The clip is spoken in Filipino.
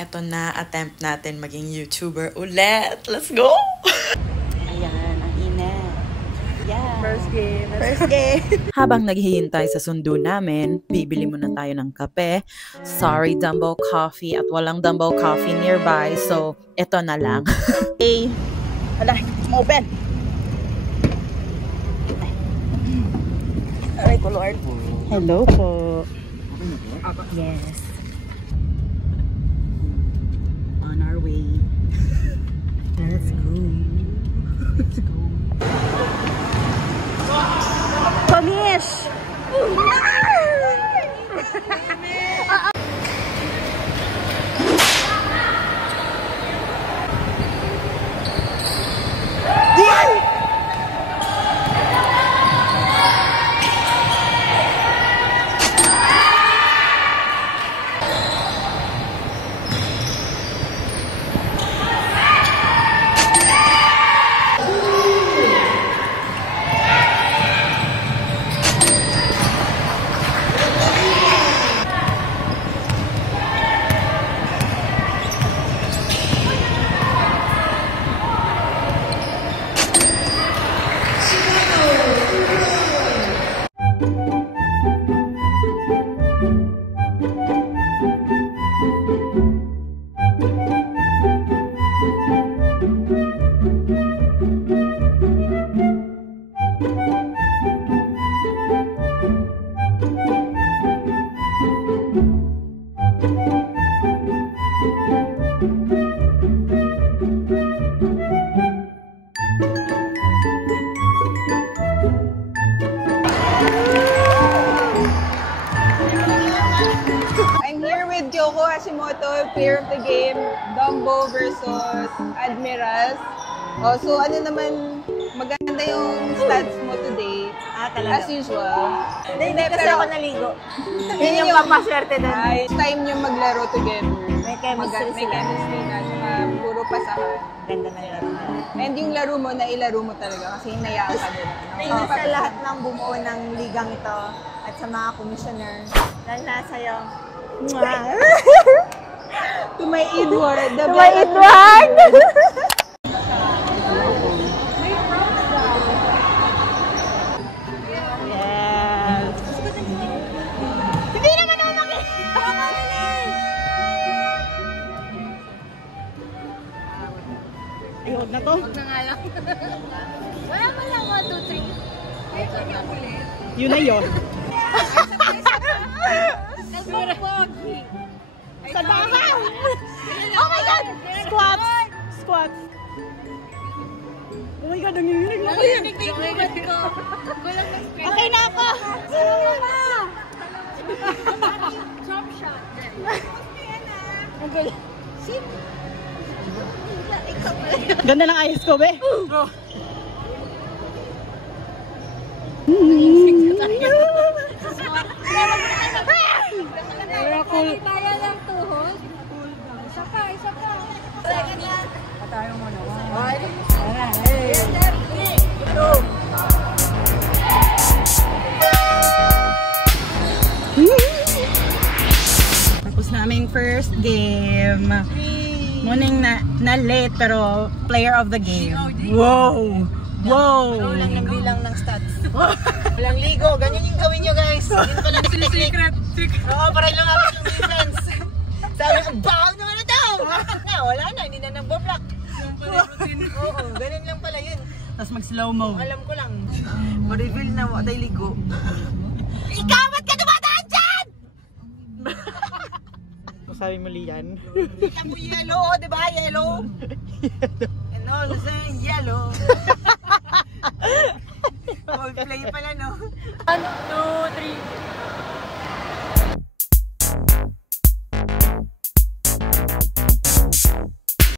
Eto na, attempt natin maging YouTuber ulit. Let's go! Ayan, ang init. Yeah. First game. First game. Habang naghihintay sa sundo namin, bibili muna tayo ng kape. Sorry, Dumbo Coffee at walang Dumbo Coffee nearby. So, eto na lang. Hey. Wala, ma-open. Aray ko, Lord. Hello po. Yes. On our way. Let's go. Let's go. Pamish! Player of the game, Dumbo versus Admirals. So ano naman, maganda yung stats mo today. Talaga? As usual. Hindi kasi ako naligo. Yun yung papaswerte na. Time yung maglaro together. May chemistry May chemistry na. Saka puro pasahan. Ganda na laro. And yung laro mo, nailaro mo talaga kasi hinayaan ka nila. Thank you sa lahat ng bumuo ng ligang ito at sa mga commissioner. Dahil sa'yo. To my Edward. To my Edward! Yes! Hindi naman ako makikita! Ay, huwag na to. Huwag na nga lang. Wala mo lang 1, 2, 3. Yun na yun. Nagpapagi. Sa bahay! Oh my God! Squats! Squats! Oh my God, nanginginig na ko yun! Nanginginig ko. Kulang ng spin. Okay na ako! Salamat na! Jump shot. Ang galing. Ganda ng ayos ko, be! Kaya lang tuhod. Isa pa, isa pa. Patayo mo na. Tapos naming first game. Muning na late pero player of the game. Wow! Wow! Lang ng bilang ng stats. Walang ligo. Ganyan yung gawin nyo, guys. Yun pala na secret. Oo, para lang ako yung defense. Sabi ko, baon naman na daw. Wala na, hindi na nag-block. Oo, ganun lang pala yun. Tapos mag-slow-mo. Alam ko lang. Ma-reveal na watay ligo. Ikaw, ba't ka dumadaan dyan? Sabi mo, Lian. Kita mo yellow, di ba? Yellow. And all the same, yellow. Play pala, no? 1, 2, 3.